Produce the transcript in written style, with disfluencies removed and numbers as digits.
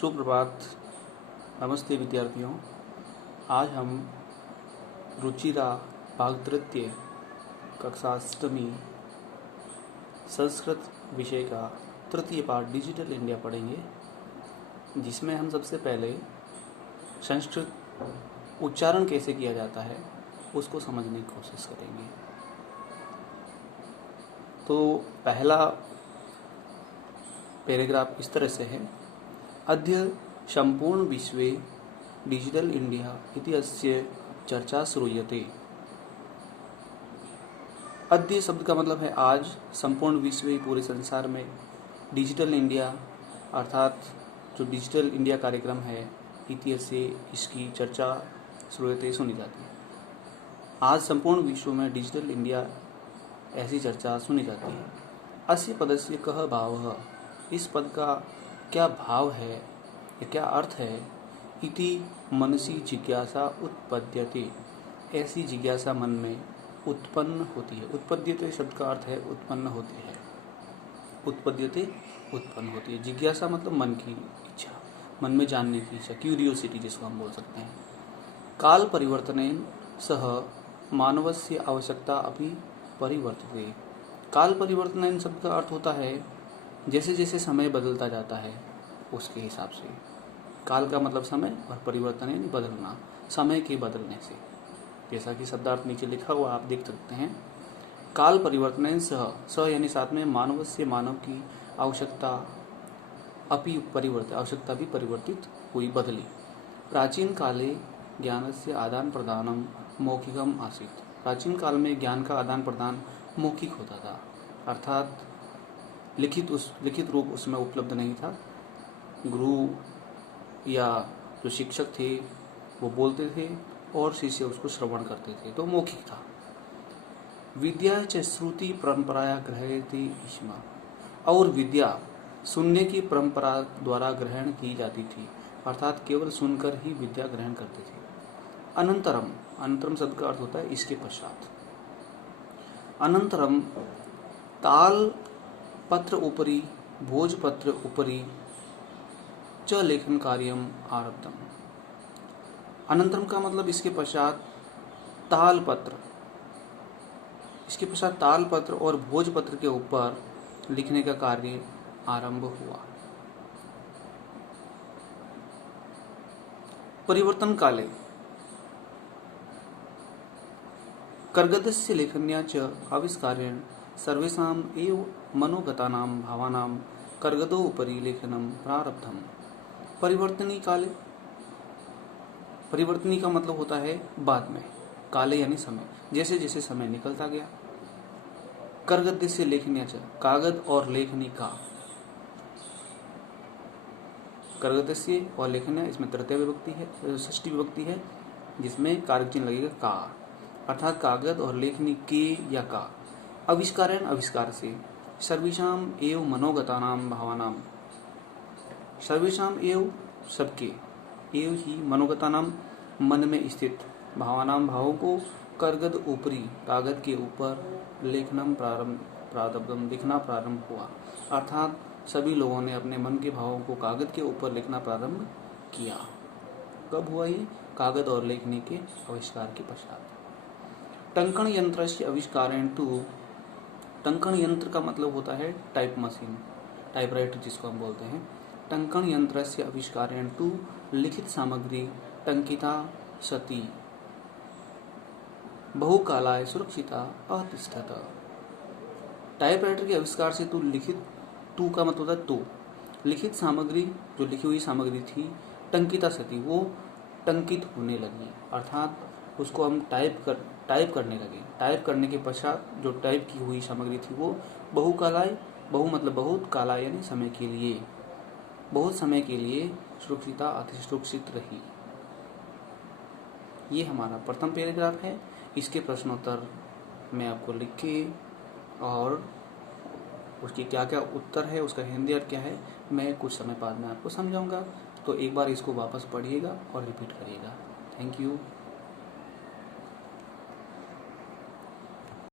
सुप्रभात। नमस्ते विद्यार्थियों। आज हम रुचिरा भाग तृतीय कक्षा 8वीं संस्कृत विषय का तृतीय पाठ डिजिटल इंडिया पढ़ेंगे, जिसमें हम सबसे पहले संस्कृत उच्चारण कैसे किया जाता है उसको समझने की कोशिश करेंगे। तो पहला पैराग्राफ इस तरह से है। अद्य संपूर्ण विश्वे डिजिटल इंडिया इति अस्य चर्चा श्रूयते। अद्य शब्द का मतलब है आज, संपूर्ण विश्व पूरे संसार में डिजिटल इंडिया अर्थात जो डिजिटल इंडिया कार्यक्रम है इति अस्य इसकी चर्चा श्रूयते सुनी जाती है। आज संपूर्ण विश्व में डिजिटल इंडिया ऐसी चर्चा सुनी जाती है। अस्य पदस्य कः भावः, इस पद का क्या भाव है या क्या अर्थ है। इति मनसी जिज्ञासा उत्पद्यते, ऐसी जिज्ञासा मन में उत्पन्न होती है। उत्पद्यते शब्द का अर्थ है उत्पन्न होती है। उत्पद्यते उत्पन्न होती है। जिज्ञासा मतलब मन की इच्छा, मन में जानने की इच्छा, क्यूरियोसिटी जिसको हम बोल सकते हैं। काल परिवर्तनेन सह मानवस्य आवश्यकता अपि परिवर्तते। काल परिवर्तनेन शब्द का अर्थ होता है जैसे जैसे समय बदलता जाता है उसके हिसाब से। काल का मतलब समय और परिवर्तन बदलना, समय के बदलने से। जैसा कि शब्दार्थ नीचे लिखा हुआ आप देख सकते हैं। काल परिवर्तन सह यानी साथ में मानव से, मानव की आवश्यकता अपि परिवर्तित, आवश्यकता भी परिवर्तित हुई, बदली। प्राचीन काले ज्ञान से आदान प्रदानम मौखिकम आसीत्। प्राचीन काल में ज्ञान का आदान प्रदान मौखिक होता था, अर्थात लिखित रूप उसमें उपलब्ध नहीं था। गुरु या जो शिक्षक थे वो बोलते थे और शिष्य उसको श्रवण करते थे, तो मौखिक था। विद्या च श्रुति परंपराया ग्रह्यते स्म, और विद्या सुनने की परंपरा द्वारा ग्रहण की जाती थी, अर्थात केवल सुनकर ही विद्या ग्रहण करते थे। अनंतरम, अनंतरम शब्द का अर्थ होता है इसके पश्चात। अनंतरम ताल पत्र उपरि भोजपत्र उपरि च लेखन कार्यम आरब्धम। अनंतरम का मतलब इसके पश्चात तालपत्र, इसके पश्चात तालपत्र और भोजपत्र के ऊपर लिखने का कार्य आरंभ हुआ। परिवर्तन काले कर्गदस्य लेखन्या च आविष्कारेण सर्वेषाम् एव मनोगतानां भावानां कर्गदो उपरि लेखनं प्रारब्धम्। परिवर्तनी काले, परिवर्तनी का मतलब होता है बाद में, काले यानी समय, जैसे जैसे समय निकलता गया। कर्गद से लेखन्या च, कागज और लेखनी का, कर्गद से और लेखन्या इसमें तृतीय विभक्ति है, षष्ठी विभक्ति है, जिसमें कारक चिन्ह लगेगा का, अर्थात कागज और लेखनी के या का। आविष्कारेण आविष्कार से, सर्वेषाम एव मनोगतानाम भावानाम, सर्वेषाम एव सबके, एव ही मनोगतानाम मन में स्थित, भावानाम भावों को, कर्गद ऊपरी कागज के ऊपर, लेखनम प्रारब्धम लिखना प्रारंभ हुआ, अर्थात सभी लोगों ने अपने मन के भावों को कागज के ऊपर लिखना प्रारंभ किया। कब हुआ ये? कागज और लेखनी के आविष्कार के पश्चात। टंकण यंत्र से आविष्कारेण तु, टंकण यंत्र का मतलब होता है टाइप मशीन, टाइपराइटर जिसको हम बोलते हैं। टंकण यंत्र से आविष्कारेण तु लिखित सामग्री टंकिता सती बहुकालाय सुरक्षिता अतिष्ठत। टाइपराइटर के आविष्कार से तु लिखित, तू का मतलब होता है तो, लिखित सामग्री जो लिखी हुई सामग्री थी, टंकिता सती वो टंकित होने लगी, अर्थात उसको हम टाइप करने लगे। टाइप करने के पश्चात जो टाइप की हुई सामग्री थी वो बहुकालाय, बहु मतलब बहुत, काला यानी समय के लिए, बहुत समय के लिए सुरक्षिता अतिसुरक्षित रही। ये हमारा प्रथम पैराग्राफ है। इसके प्रश्नोत्तर मैं आपको लिख के और उसकी क्या क्या उत्तर है, उसका हिंदी अर्थ क्या है, मैं कुछ समय बाद में आपको समझाऊंगा। तो एक बार इसको वापस पढ़िएगा और रिपीट करिएगा। Thank you.